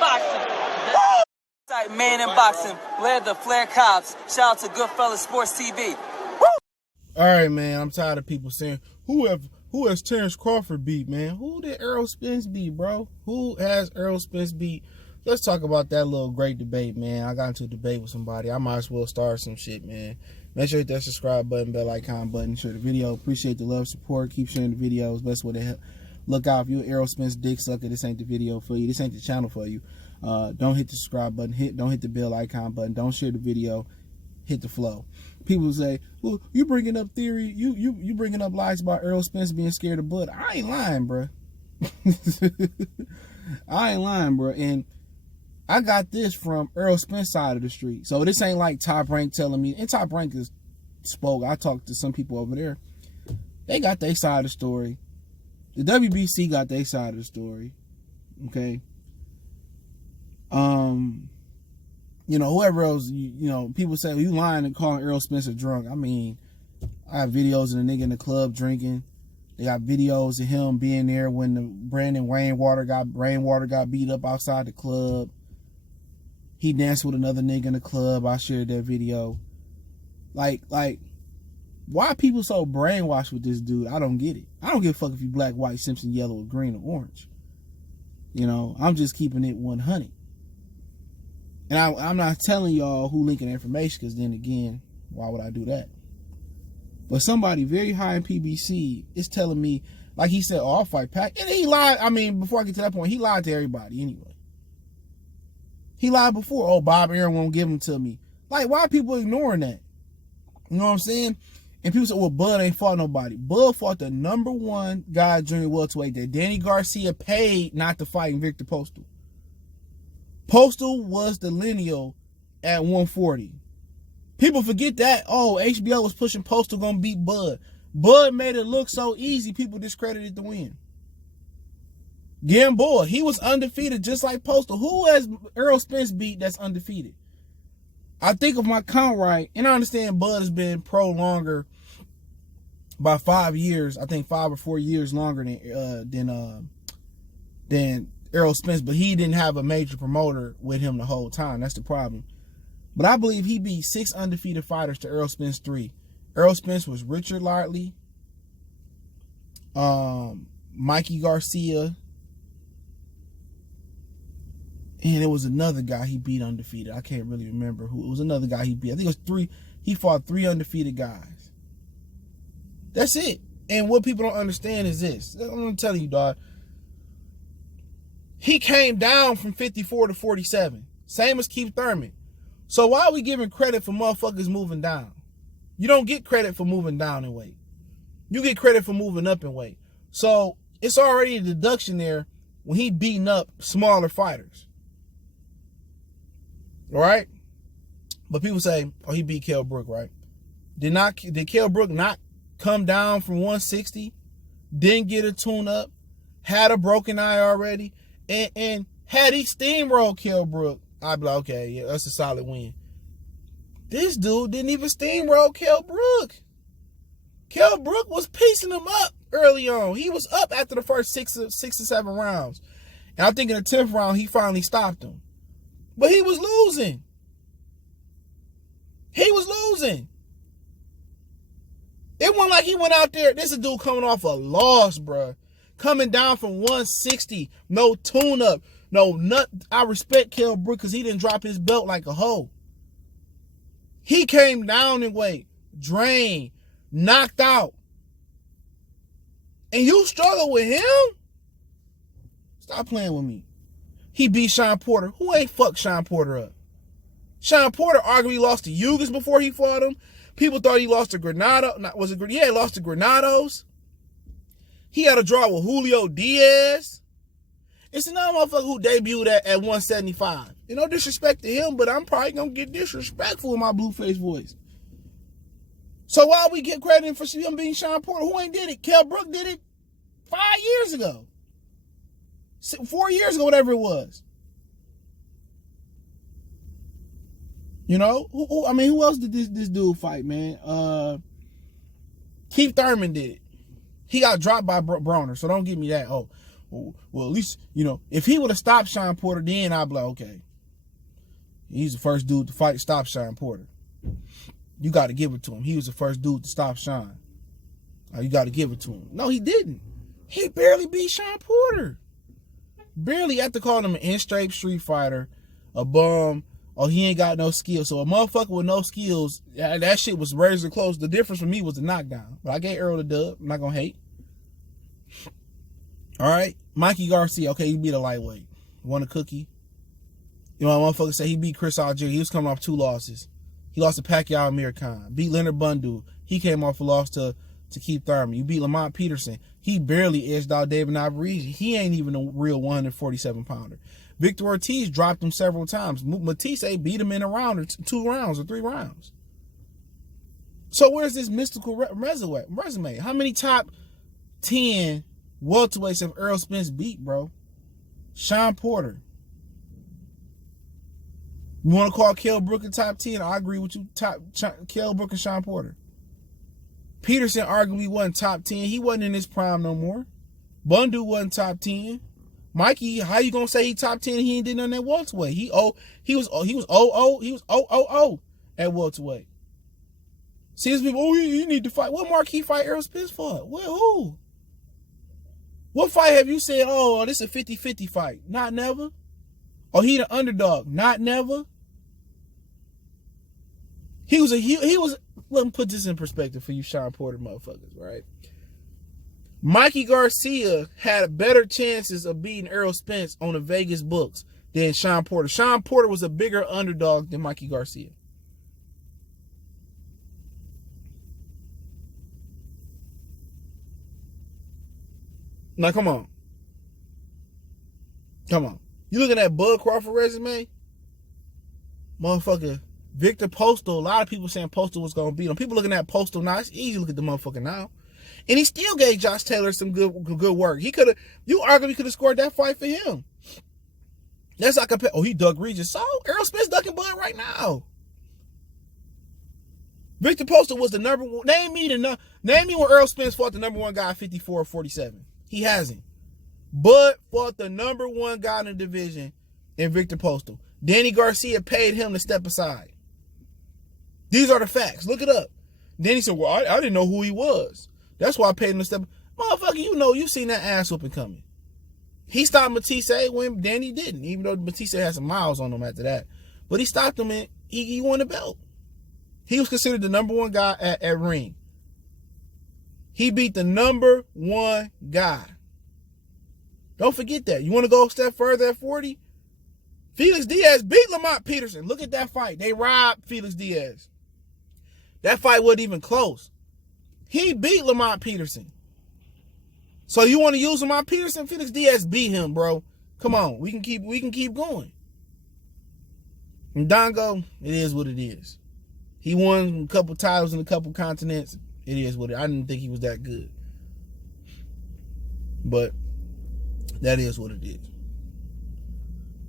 boxing. Site Man in Boxing, led the Flair Cops. Shout out to Goodfellas Sports TV. Woo! All right, man. I'm tired of people saying who has Terence Crawford beat, man? Who did Errol Spence beat, bro? Who has Errol Spence beat? Let's talk about that little great debate, man. I got into a debate with somebody. I might as well start some shit, man. Make sure you hit that subscribe button, bell icon button, share the video. Appreciate the love, support. Keep sharing the videos. Best way to help. Look out, if you're an Errol Spence dick sucker, this ain't the video for you. This ain't the channel for you. Don't hit the subscribe button. Don't hit the bell icon button. Don't share the video. Hit the flow. People say, well, you bringing up theory. You bringing up lies about Errol Spence being scared of blood. I ain't lying, bro. I ain't lying, bro. And I got this from Errol Spence side of the street. So this ain't like Top Rank telling me. And Top Rank is spoke. I talked to some people over there. They got their side of the story. The WBC got their side of the story. Okay. You know, whoever else, you know, people say, well, you lying and calling Errol Spence a drunk. I mean, I have videos of the nigga in the club drinking. They got videos of him being there when the Brandon Rainwater got beat up outside the club. He danced with another nigga in the club. I shared that video. Like, why are people so brainwashed with this dude? I don't get it. I don't give a fuck if you black, white, Simpson, yellow, or green, or orange. You know, I'm just keeping it 100. And I'm not telling y'all who linking information, because then again, why would I do that? But somebody very high in PBC is telling me, like he said, oh, I'll fight Pac. And he lied. I mean, before I get to that point, he lied to everybody anyway. He lied before. Oh, Bob Aaron won't give him to me. Like, why are people ignoring that? You know what I'm saying? And people say, well, Bud ain't fought nobody. Bud fought the #1 guy junior welterweight that Danny Garcia paid not to fight Victor Postal. Postal was the lineal at 140. People forget that. Oh, HBO was pushing Postal gonna beat Bud. Bud made it look so easy, people discredited the win. Gamboa, he was undefeated just like Postal. Who has Errol Spence beat that's undefeated? I think if my count right, and I understand Bud has been pro longer by 5 years. I think 5 or 4 years longer than Errol Spence, but he didn't have a major promoter with him the whole time. That's the problem. But I believe he beat 6 undefeated fighters to Errol Spence 3. Errol Spence was Richard Lartley, Mikey Garcia, and it was another guy he beat undefeated. I can't really remember who. It was another guy he beat. I think it was 3. He fought 3 undefeated guys. That's it. And what people don't understand is this. I'm telling you, dog. He came down from 54 to 47. Same as Keith Thurman. So why are we giving credit for motherfuckers moving down? You don't get credit for moving down in weight. You get credit for moving up in weight. So it's already a deduction there when he beating up smaller fighters. All right? But people say, oh, he beat Kell Brook, right? Did Kell Brook not come down from 160? Didn't get a tune-up? Had a broken eye already? And had he steamrolled Kell Brook, I'd be like, okay, yeah, that's a solid win. This dude didn't even steamroll Kell Brook. Kell Brook was piecing him up early on. He was up after the first 6 or 7 rounds. And I think in the 10th round, he finally stopped him. But he was losing. He was losing. It wasn't like he went out there. This is a dude coming off a loss, bruh. Coming down from 160, no tune-up, no nut. I respect Kell Brook because he didn't drop his belt like a hoe. He came down in weight, drained, knocked out. And you struggle with him? Stop playing with me. He beat Sean Porter. Who ain't fucked Sean Porter up? Sean Porter arguably lost to Yugas before he fought him. People thought he lost to Granado. Yeah, he lost to Granados. He had a draw with Julio Diaz. It's another motherfucker who debuted at 175. You know, disrespect to him, but I'm probably going to get disrespectful in my blue-faced voice. So why we get credit for him being Sean Porter? Who ain't did it? Kell Brook did it 5 years ago. 4 years ago, whatever it was. You know? Who else did this dude fight, man? Keith Thurman did it. He got dropped by Broner, so don't give me that. Oh, well, at least, if he would have stopped Sean Porter, then I'd be like, okay, he's the first dude to stop Sean Porter. You got to give it to him. He was the first dude to stop Sean. You got to give it to him. No, he didn't. He barely beat Sean Porter. Barely. Have to call him an in-shape street fighter, a bum. Oh, he ain't got no skills. So a motherfucker with no skills, that shit was razor close. The difference for me was the knockdown. But I gave Errol the dub. I'm not going to hate. All right. Mikey Garcia. Okay, he beat a lightweight. Won a cookie. Motherfucker say he beat Chris Algier. He was coming off 2 losses. He lost to Pacquiao and Amir Khan. Beat Leonard Bundu. He came off a loss to Keith Thurman. You beat Lamont Peterson. He barely edged out David Navarrete. He ain't even a real 147-pounder. Victor Ortiz dropped him several times. Matisse beat him in a round or 2 rounds or 3 rounds. So where's this mystical resume? How many top 10 welterweights have Errol Spence beat, bro? Sean Porter. You want to call Kell Brook a top 10? I agree with you. Kell Brook and Sean Porter. Peterson arguably wasn't top 10. He wasn't in his prime no more. Bundu wasn't top 10. Mikey, how you gonna say he top 10? He ain't did nothing at welterweight. He was 0-0 at welterweight. See, these people, you need to fight. What marquee fight Errol Spence for? Who? What fight have you said, this is a 50-50 fight? Not never. Or he the underdog? Not never. He was, let me put this in perspective for you Sean Porter motherfuckers, right? Mikey Garcia had better chances of beating Errol Spence on the Vegas books than Sean Porter. Sean Porter was a bigger underdog than Mikey Garcia. Now, come on. You looking at Bud Crawford resume? Motherfucker, Victor Postal, a lot of people saying Postal was going to beat him. People looking at Postal now, it's easy to look at the motherfucker now. And he still gave Josh Taylor some good work. You arguably could have scored that fight for him. That's like he Doug Regis. So Errol Spence ducking Bud right now. Victor Postal was the number one. Name me when Errol Spence fought the number one guy 54 or 47. He hasn't. Bud fought the number one guy in the division in Victor Postal. Danny Garcia paid him to step aside. These are the facts. Look it up. Danny said, well, I didn't know who he was. That's why I paid him to step. Motherfucker, you seen that ass whooping coming. He stopped Matisse when Danny didn't, even though Matisse had some miles on him after that. But he stopped him and he won the belt. He was considered the number one guy at Ring. He beat the number one guy. Don't forget that. You want to go a step further at 40? Felix Diaz beat Lamont Peterson. Look at that fight. They robbed Felix Diaz. That fight wasn't even close. He beat Lamont Peterson. So you want to use Lamont Peterson? Felix Diaz beat him, bro. Come on. We can keep going. And Dongo, it is what it is. He won a couple titles in a couple continents. It is what it is. I didn't think he was that good. But that is what it is.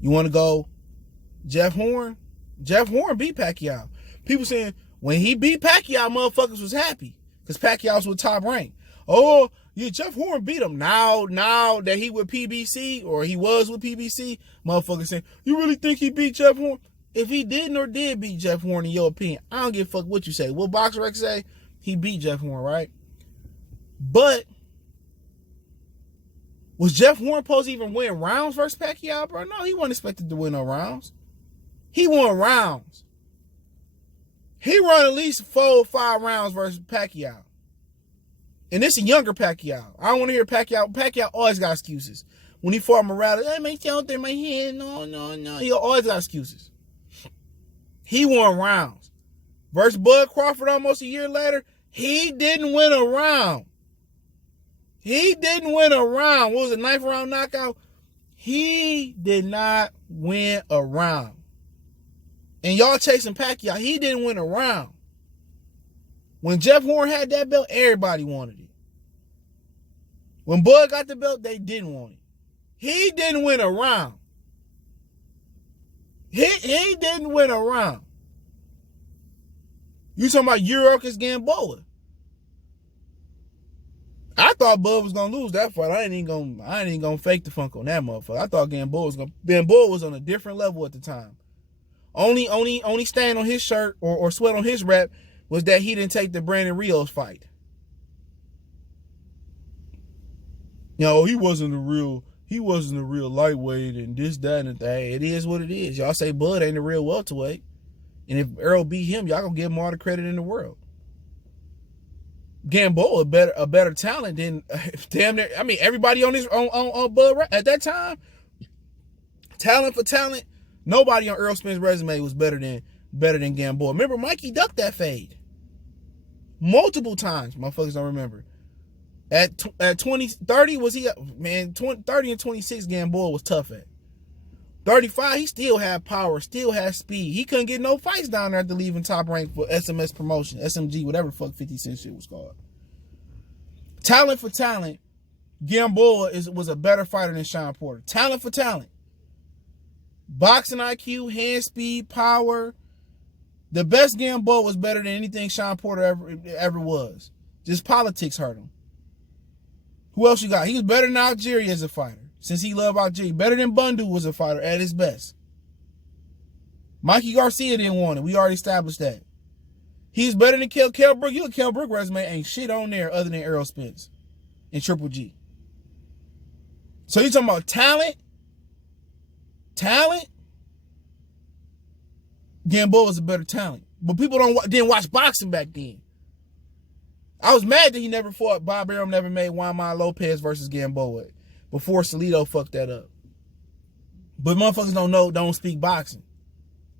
You want to go Jeff Horn? Jeff Horn beat Pacquiao. People saying when he beat Pacquiao, motherfuckers was happy because Pacquiao was top ranked. Oh, yeah, Jeff Horn beat him. Now that he with PBC or he was with PBC, motherfuckers saying, you really think he beat Jeff Horn? If he didn't or did beat Jeff Horn, in your opinion, I don't give a fuck what you say. What BoxRec say? He beat Jeff Horn, right? But was Jeff Horn supposed to even win rounds versus Pacquiao, bro? No, he wasn't expected to win no rounds. He won rounds. He run at least 4 or 5 rounds versus Pacquiao. And this is a younger Pacquiao. I don't want to hear Pacquiao. Pacquiao always got excuses. When he fought Morales, I make out there my head. No. He always got excuses. He won rounds. Versus Bud Crawford almost a year later, he didn't win a round. What was it, 9th round knockout? He did not win a round. And y'all chasing Pacquiao, he didn't win a round. When Jeff Horn had that belt, everybody wanted it. When Bud got the belt, they didn't want it. He didn't win a round. He didn't win a round. You talking about Yuriorkis Gamboa. I thought Bud was gonna lose that fight. I ain't even gonna fake the funk on that motherfucker. I thought Gamboa was on a different level at the time. Only stain on his shirt or sweat on his rep was that he didn't take the Brandon Rios fight. You know, he wasn't a real lightweight and this, that, and that. It is what it is. Y'all say Bud ain't a real welterweight. And if Errol beat him, y'all gonna give him all the credit in the world. Gamboa a better talent than damn near. I mean, everybody on Bud at that time, talent for talent, nobody on Errol Spence's resume was better than Gamboa. Remember, Mikey ducked that fade multiple times. Motherfuckers don't remember. At 30 was he man 30 and 26 Gamboa was tough at. 35 he still had power, still had speed. He couldn't get no fights down there after leaving Top Rank for SMS promotion, SMG, whatever the fuck 50 Cent shit was called. Talent for talent, Gamboa was a better fighter than Sean Porter. Talent for talent. Boxing IQ, hand speed, power. The best Gamboa was better than anything Sean Porter ever was. Just politics hurt him. Who else you got? He was better than Algeria as a fighter. Since he loved Algeria. Better than Bundu was a fighter at his best. Mikey Garcia didn't want it. We already established that. He's better than Kell Brook. You look, Kell Brook resume ain't shit on there other than Errol Spence and Triple G. So you talking about talent? Talent? Gamboa was a better talent. But people didn't watch boxing back then. I was mad that he never fought. Bob Arum never made Juan Manuel Lopez versus Gamboa before Salido fucked that up. But motherfuckers don't speak boxing.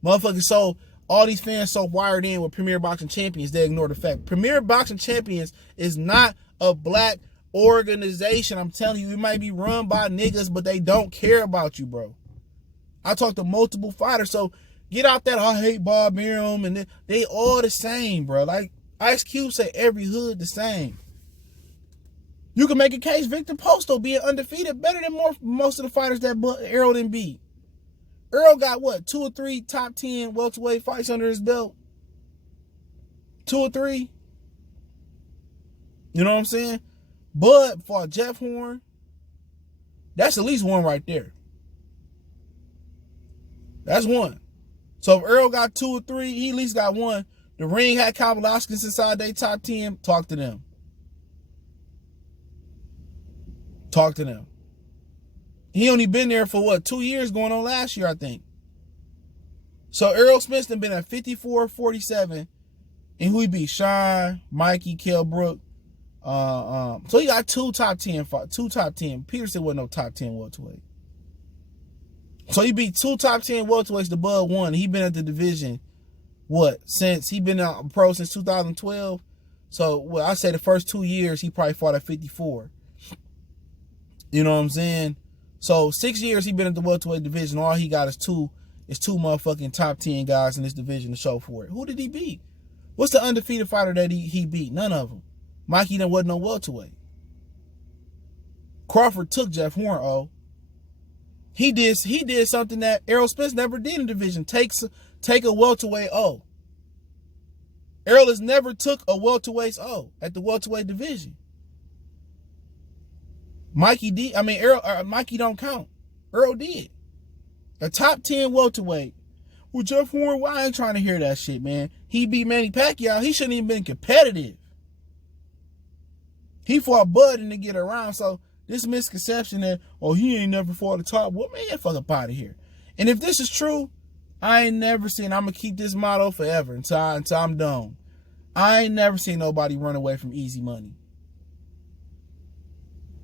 Motherfuckers all these fans so wired in with Premier Boxing Champions, they ignore the fact. Premier Boxing Champions is not a black organization. I'm telling you, it might be run by niggas, but they don't care about you, bro. I talked to multiple fighters, so get out that I hate Bob Arum, and they all the same, bro. Like Ice Cube say every hood the same. You can make a case Victor Posto being undefeated better than most of the fighters that Errol didn't beat. Errol got what, 2 or 3 top 10 welterweight fights under his belt? 2 or 3? You know what I'm saying? Bud fought Jeff Horn. That's at least one right there. That's one. So if Errol got 2 or 3, he at least got one. The Ring had Kowalskis inside their top 10. Talk to them. Talk to them. He only been there for what, 2 years going on last year, I think. So Errol Spence done been at 54, 47. And who he beat? Sean, Mikey, Kell Brook. So he got 2 top 10. Peterson wasn't no top 10 welterweight. So he beat 2 top 10 welterweights to Bud 1. He been at the division, since he been out pro since 2012. So I say the first 2 years he probably fought at 54. You know what I'm saying? So 6 years he been at the welterweight division. All he got is two motherfucking top 10 guys in this division to show for it. Who did he beat? What's the undefeated fighter that he beat? None of them. Mikey done wasn't no welterweight. Crawford took Jeff Horn. He did something that Errol Spence never did in the division. Take a welterweight O. Errol has never took a welterweight's O at the welterweight division. Mikey don't count. Errol did. A top 10 welterweight. Well, Jeff Horn, I ain't trying to hear that shit, man. He beat Manny Pacquiao. He shouldn't even been competitive. He fought Bud and to get around. So this misconception that, he ain't never fought a top. Well, man, get fuck up out of here. And if this is true, I ain't never seen, I'm going to keep this motto forever until I'm done. I ain't never seen nobody run away from easy money.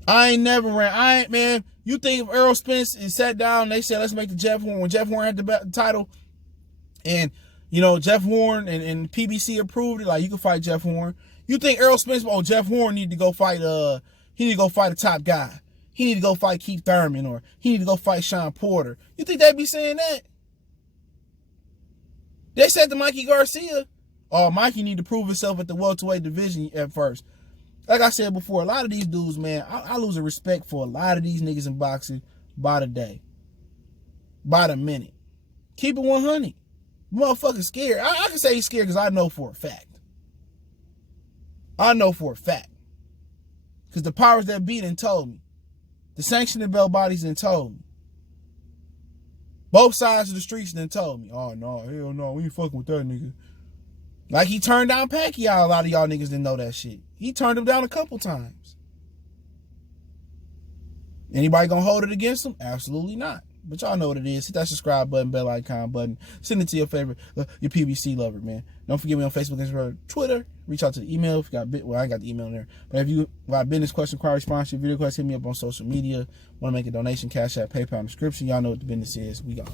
Man, you think if Errol Spence and sat down, they said, let's make the Jeff Horn. When Jeff Horn had the title, and, Jeff Horn and PBC approved it, like, you can fight Jeff Horn. You think Errol Spence, Jeff Horn need to go fight, he need to go fight a top guy. He need to go fight Keith Thurman, or he need to go fight Sean Porter. You think they'd be saying that? They said to Mikey Garcia, Mikey need to prove himself at the welterweight division at first. Like I said before, a lot of these dudes, man, I lose a respect for a lot of these niggas in boxing by the day. By the minute. Keep it 100. Motherfucking scared. I can say he's scared because I know for a fact. Because the powers that be done told me. The sanctioning belt bodies done told me. Both sides of the streets done told me. Oh, no, hell no, we ain't fucking with that nigga. Like he turned down Pacquiao. A lot of y'all niggas didn't know that shit. He turned him down a couple times. Anybody gonna hold it against him? Absolutely not. But y'all know what it is. Hit that subscribe button, bell icon button. Send it to your favorite, your PBC lover, man. Don't forget me on Facebook, Instagram, Twitter. Reach out to the email if you got well, I got the email there. But if you got business question, inquiry, response, your video question, hit me up on social media. Want to make a donation, Cash App, PayPal, description. Y'all know what the business is. We gone.